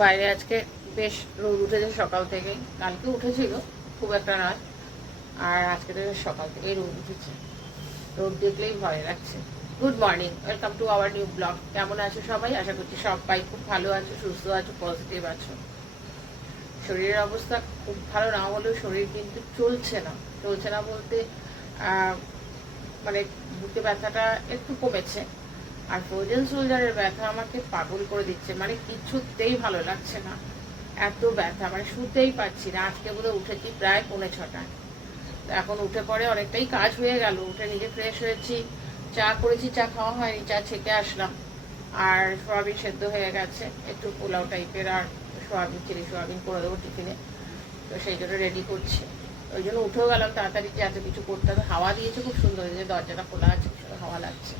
বাইরে আজকে বেশ রোদ উঠেছে সকাল থেকে, কালকে উঠেছিল খুব একটা নয়, আর আজকে তো সকাল থেকেই রোদ উঠেছে। রোদ দেখলেই ভয় লাগছে। Good morning, welcome to our new blog. কেমন আছো সবাই? আশা করছি সবাই খুব ভালো আছো, সুস্থ আছো, পজিটিভ আছো। শরীরের অবস্থা খুব ভালো না হলেও শরীর কিন্তু চলছে না বলতে মানে বুকে ব্যথাটা একটু কমেছে, আর ফ্রোজেন সোলজারের ব্যথা আমাকে পাগল করে দিচ্ছে। মানে কিছুতেই ভালো লাগছে না, এত ব্যথা, মানে শুতেই পাচ্ছি না। আজকে বোধহয় উঠেছি প্রায় 5:45। এখন উঠে পরে অনেকটাই কাজ হয়ে গেল। উঠে নিজে ফ্রেশ হয়েছি, চা করেছি, চা খাওয়া হয়নি, চা ছেঁকে আসলাম। আর সোয়াবিন সেদ্ধ হয়ে গেছে, একটু পোলাও টাইপের, আর চিলি সোয়াবিন করে দেবো টিফিনে, তো সেই জন্য রেডি করছি। ওই জন্য উঠেও গেলাম তাড়াতাড়ি, যে এত কিছু করতে হবে। হাওয়া দিয়েছে খুব সুন্দর, যে দরজাটা খোলা আছে, হাওয়া লাগছে।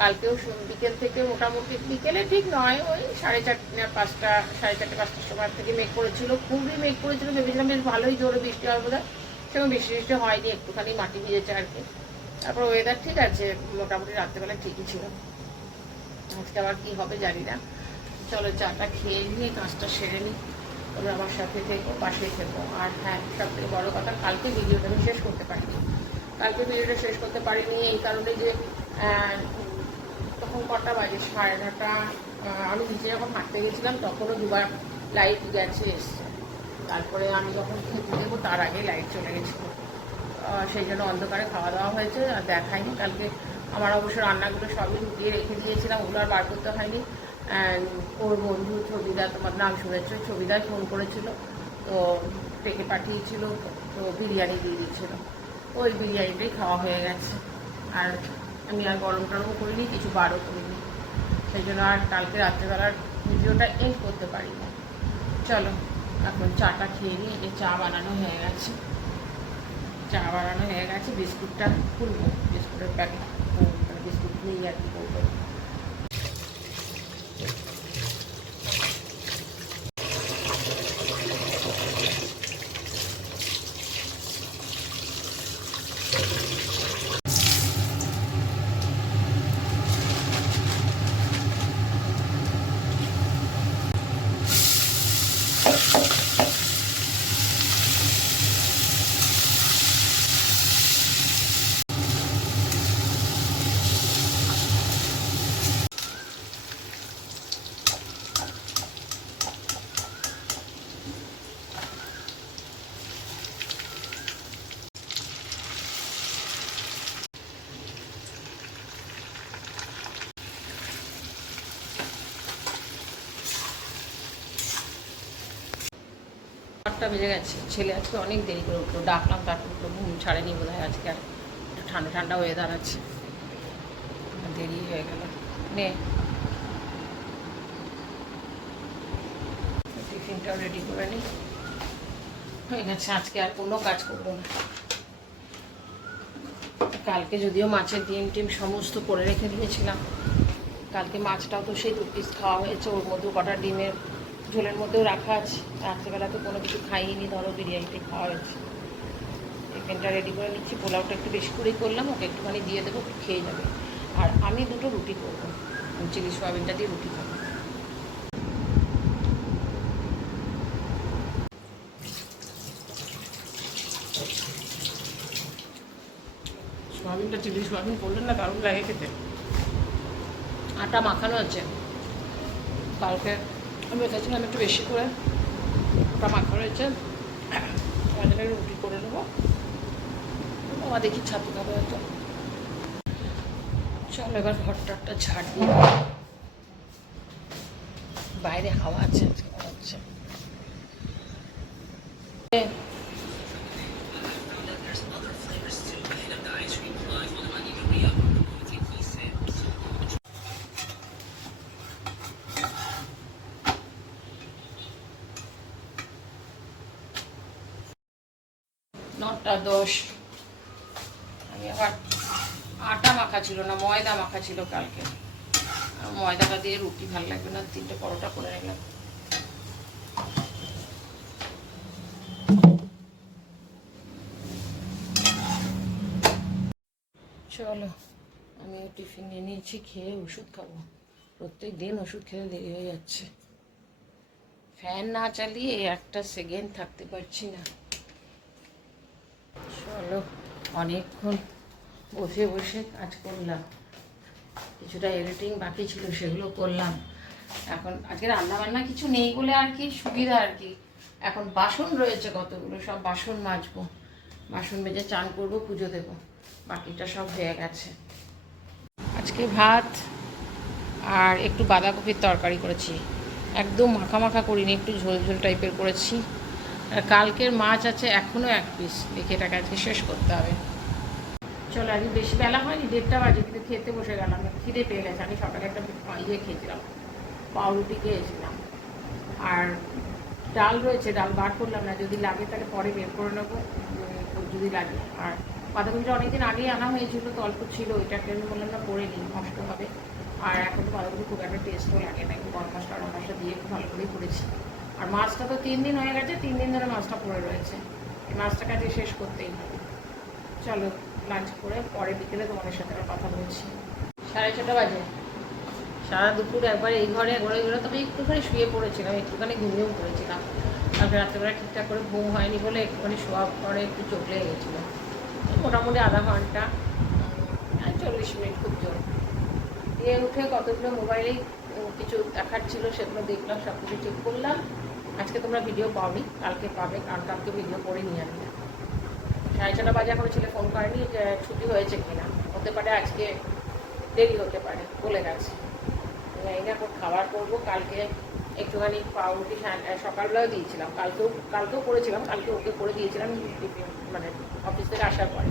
কালকেও বিকেল থেকে মোটামুটি, বিকেলে ঠিক নয়, ওই 4:30 5টা, 4:30 5টার সময় থেকে মেঘ করেছিল, খুবই মেঘ করেছিল। ভেবেছিলাম বেশ ভালোই জোরে বৃষ্টি হবে বোধ হয়, সেরকম বৃষ্টি হয়নি, একটুখানি মাটি ভিজেছে আর কি। তারপর ওয়েদার ঠিক আছে, মোটামুটি রাত্রেবেলা ঠিকই ছিল। আজকে আবার কি হবে জানি না। চলো চাটা খেয়ে নিয়ে কাজটা সেরে নিই, তবে আমার সাথে থেকো, পাশেই থেকো। আর হ্যাঁ, সবথেকে বড় কথা, কালকে ভিডিওটা আমি শেষ করতে পারিনি। এই কারণে যে তখন কটা বাজে, 9:30। আমি নিচে যখন হাঁটতে গেছিলাম তখনও দুবার লাইট গেছে এসছে। তারপরে আমি যখন খেতে দেবো তার আগে লাইট চলে গেছিলো, সেই জন্য অন্ধকারে খাওয়া দাওয়া হয়েছে, আর দেখায়নি। কালকে আমার অবশ্য রান্নাগুলো সবই লুকিয়ে রেখে দিয়েছিলাম, ওগুলো আর বার করতে হয়নি। ওর বন্ধু ছবিদা, তোমার নাম শুনেছ, ছবিদায় ফোন করেছিল, তো ডেকে পাঠিয়েছিল, তো বিরিয়ানি দিয়ে দিচ্ছিলো। ওই বিরিয়ানিটাই খাওয়া হয়ে গেছে। আর আমি আর গরম টরমও করিনি, কিছু বারও করিনি, সেই জন্য আর কালকে রাত্রেবেলার ভিডিওটা এন্ড করতে পারিনি। চলো এখন চাটা খেয়ে নিই। এই চা বানানো হয়ে গেছে, বিস্কুটটা খুলবো, বিস্কুটের প্যাকেট, মানে বিস্কুট নিয়ে আর কি করবো। বেজে গেছে, ছেলে আজকে অনেক দেরি করে উঠলো, ডাকলাম তারপর উঠলো, ঘুম ছাড়েনি বোধ হয় আজকে। আর একটু ঠান্ডা ঠান্ডা ওয়েদার আছে, দেরি হয়ে গেল। নে টিফিনটাও রেডি করে নিই, হয়ে গেছে। আজকে আর কোনো কাজ করবো না। কালকে যদিও মাছের ডিম টিম সমস্ত করে রেখে দিয়েছিলাম, কালকে মাছটাও তো সেই 2 পিস খাওয়া হয়েছে, ওর মধ্যেও কটা ডিমের ঝোলের মধ্যেও রাখা আছে। রাত্রেবেলা তো কোনো কিছু খাইনি, ধরো বিরিয়ানিটাই খাওয়া হয়েছে। টিফিনটা রেডি করে নিচ্ছি, পোলাওটা একটু বেশি করেই করলাম, ওকে একটুখানি দিয়ে দেবো, খেয়ে যাবে। আর আমি 2টো রুটি করবো, চিলি সোয়াবিনটা দিয়ে রুটি খাবো। সোয়াবিনটা চিলি সোয়াবিন করলেন না, দারুণ লাগে খেতে। আটা মাখানো আছে, কালকে আমি বেঁচেছিলাম একটু বেশি করে, আটা মাখা রয়েছে, আমাদের রুটি করে নেবো। বাবা দেখি ছাতু খাবো হয়তো। চল এবার ঘরটা ঝাড় দিয়ে, বাইরে হাওয়া আছে আজকে মনে হচ্ছে। নটা 10। আমি আবার আটা মাখা ছিল না, ময়দা মাখা ছিল কালকে। ময়দাটা দিয়ে রুটি ভালো লাগবে না, 3টে পরোটা করে নিলাম। চলো আমি টিফিন নিয়ে নিয়েছি, খেয়ে ওষুধ খাবো। প্রত্যেক দিন ওষুধ খেলে দেরি হয়ে যাচ্ছে। ফ্যান না চালিয়ে একটা সেকেন্ড থাকতে পারছি না। চলো, অনেকক্ষণ বসে বসে কাজ করলাম, কিছুটা এডিটিং বাকি ছিল সেগুলো করলাম। এখন আজকে রান্নাবান্না কিছু নেই বলে আর কি সুবিধা আর কি। এখন বাসন রয়েছে কতগুলো, সব বাসন মাজবো, বাসন মেজে চান করবো, পুজো দেবো, বাকিটা সব হয়ে গেছে। আজকে ভাত আর একটু বাঁধাকপির তরকারি করেছি, একদম মাখা মাখা করিনি, একটু ঝোল ঝোল টাইপের করেছি। আর কালকের মাছ আছে এখনও 1 পিস, দেখে এটাকে আজকে শেষ করতে হবে। চলো, আজকে বেশি বেলা হয়নি, 1:30টা বাজে, কিন্তু খেতে বসে গেলাম, খিদে পেয়ে গেছে। আমি সকালে একটা ইয়ে খেয়েছিলাম, পাউরুটি খেয়েছিলাম। আর ডাল রয়েছে, ডাল বার করলাম না, যদি লাগে তাহলে পরে বের করে নেবো যদি লাগে। আর বাঁধাকপিটা অনেকদিন আগেই আনা হয়েছিল, তো অল্প ছিল, ওইটাকে আমি বললাম না করে নিই, নষ্ট হবে। আর এখন তো বাঁধাকপি খুব একটা টেস্টও লাগে না, একটু গরম মশলা আর মশলা দিয়ে একটু ভালো করেই করেছি। আর মাছটা তো 3 দিন হয়ে গেছে, 3 দিন ধরে মাছটা পড়ে রয়েছে, এই মাছটা কাজে শেষ করতেই হবে। চলো, লাঞ্চ করে পরে বিকেলে তোমাদের সাথে কথা বলছি। 6:30 বাজে, সারা দুপুর একবার এই ঘরে একবার ওই ঘরে, তবে একটুখানি শুয়ে পড়েছিলাম, একটুখানি ঘুমিয়েও পড়েছিলাম। কালকে রাত্রেবেলা ঠিকঠাক করে ঘুম হয়নি বলে একটুখানি শোয়ার পরে একটু চোখ লেগে গেছিলো। মোটামুটি আধা ঘন্টা 40 মিনিট খুব জোর দিয়ে উঠে কতগুলো মোবাইলেই কিছু দেখার ছিল সেগুলো দেখলাম, সব কিছু ঠিক করলাম। আজকে তোমরা ভিডিও পাওনি, কালকে পাবে, কারণ কালকে ভিডিও করে নিয়ে আসবে। 6:30 বাজে এখনো ছেলে ফোন করেনি যে ছুটি হয়েছে কিনা, হতে পারে আজকে দেরি হতে পারে, বলে গেছে। এই না খাবার করবো। কালকে একটুখানি পাউরুটি সকালবেলাও দিয়েছিলাম, কালকেও করেছিলাম, কালকে ওকে করে দিয়েছিলাম মানে অফিস থেকে আসার পরে।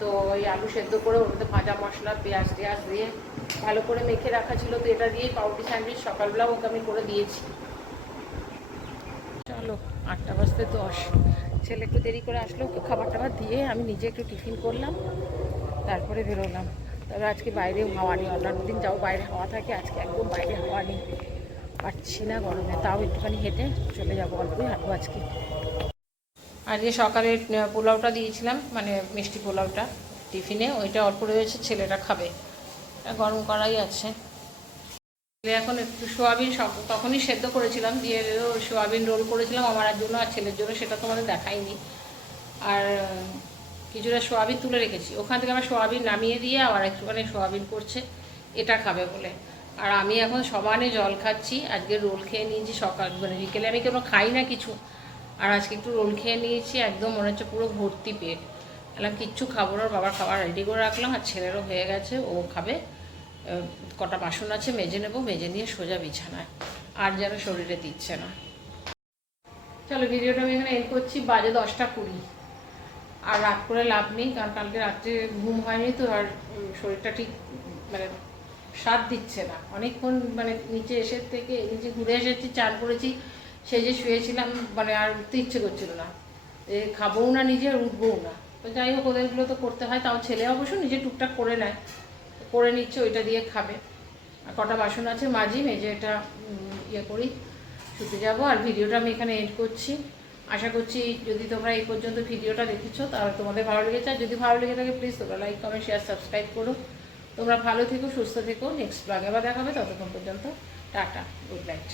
তো ওই আলু সেদ্ধ করে ওর মধ্যে ভাজা মশলা পেঁয়াজ টেয়াজ দিয়ে ভালো করে মেখে রাখা ছিল, তো এটা দিয়েই পাউরুটি স্যান্ডউইচ সকালবেলাও ওকে আমি করে দিয়েছি। চলো, 8:10 ছেলে একটু দেরি করে আসলো, ওকে খাবার টাবার দিয়ে আমি নিজে একটু টিফিন করলাম, তারপরে বেরোলাম। তবে আজকে বাইরে হাওয়া নেই, অন্যান্য দিন যাও বাইরে হাওয়া থাকে, আজকে একদম বাইরে হাওয়া নেই, পারছি না গরমে, তাও একটুখানি হেঁটে চলে যাবো, অল্পই হাঁটবো আজকে। আজকে সকালে পোলাওটা দিয়েছিলাম, মানে মিষ্টি পোলাওটা টিফিনে, ওইটা অল্প রয়েছে, ছেলেটা খাবে, গরম করাই আছে। এখন একটু সোয়াবিন তখনই সেদ্ধ করেছিলাম, দিয়ে সোয়াবিন রোল করেছিলাম আমার জন্য আর ছেলের জন্য, সেটা তোমাদের দেখাইনি। আর কিছুটা সোয়াবিন তুলে রেখেছি, ওখান থেকে আবার সোয়াবিন নামিয়ে দিয়ে আবার একটুখানি সোয়াবিন করছে, এটা খাবে বলে। আর আমি এখন সমানে জল খাচ্ছি, আজকে রোল খেয়ে নিয়েছি সকাল, মানে বিকেলে আমি কোনো খাই না কিছু, আর আজকে একটু রোল খেয়ে নিয়েছি, একদম মনে হচ্ছে পুরো ভর্তি পেট। এলাম কিচ্ছু খাবো না, বাবার খাবার রেডি করে রাখলাম, আর ছেলেরও হয়ে গেছে, ও খাবে। কটা বাসন আছে মেজে নেবো, মেজে নিয়ে সোজা বিছানায়, আর যেন শরীরে দিচ্ছে না। চলো, ভিডিওটা আমি এখানে এন্ড করছি, বাজে 10:20। আর রাত করে লাভ নেই, কারণ কালকে রাত্রে ঘুম হয়নি তো, আর শরীরটা ঠিক মানে স্বাদ দিচ্ছে না অনেকক্ষণ, মানে নিচে ঘুরে এসেছি, চান করেছি, সেই যে শুয়েছিলাম, মানে আর উঠতে ইচ্ছে করছিল না, খাবও না নিজে, আর উঠবও না। তো যাই হোক, ওদেরগুলো তো করতে হয়, তাও ছেলে অবশ্য নিজে টুকটাক করে নেয়, করে নিচ্ছে, ওইটা দিয়ে খাবে। আর কটা বাসন আছে মাঝি, মেজে এটা ইয়ে করি, শুতে যাবো। আর ভিডিওটা আমি এখানে এন্ড করছি। আশা করছি যদি তোমরা এই পর্যন্ত ভিডিওটা দেখেছো তাহলে তোমাদের ভালো লেগেছে, আর যদি ভালো লেগে থাকে প্লিজ তোমরা লাইক কমেন্ট শেয়ার সাবস্ক্রাইব করো। তোমরা ভালো থেকো, সুস্থ থেকো, নেক্সট ব্লগে আবার দেখা হবে, ততক্ষণ পর্যন্ত টাটা, গুড নাইট।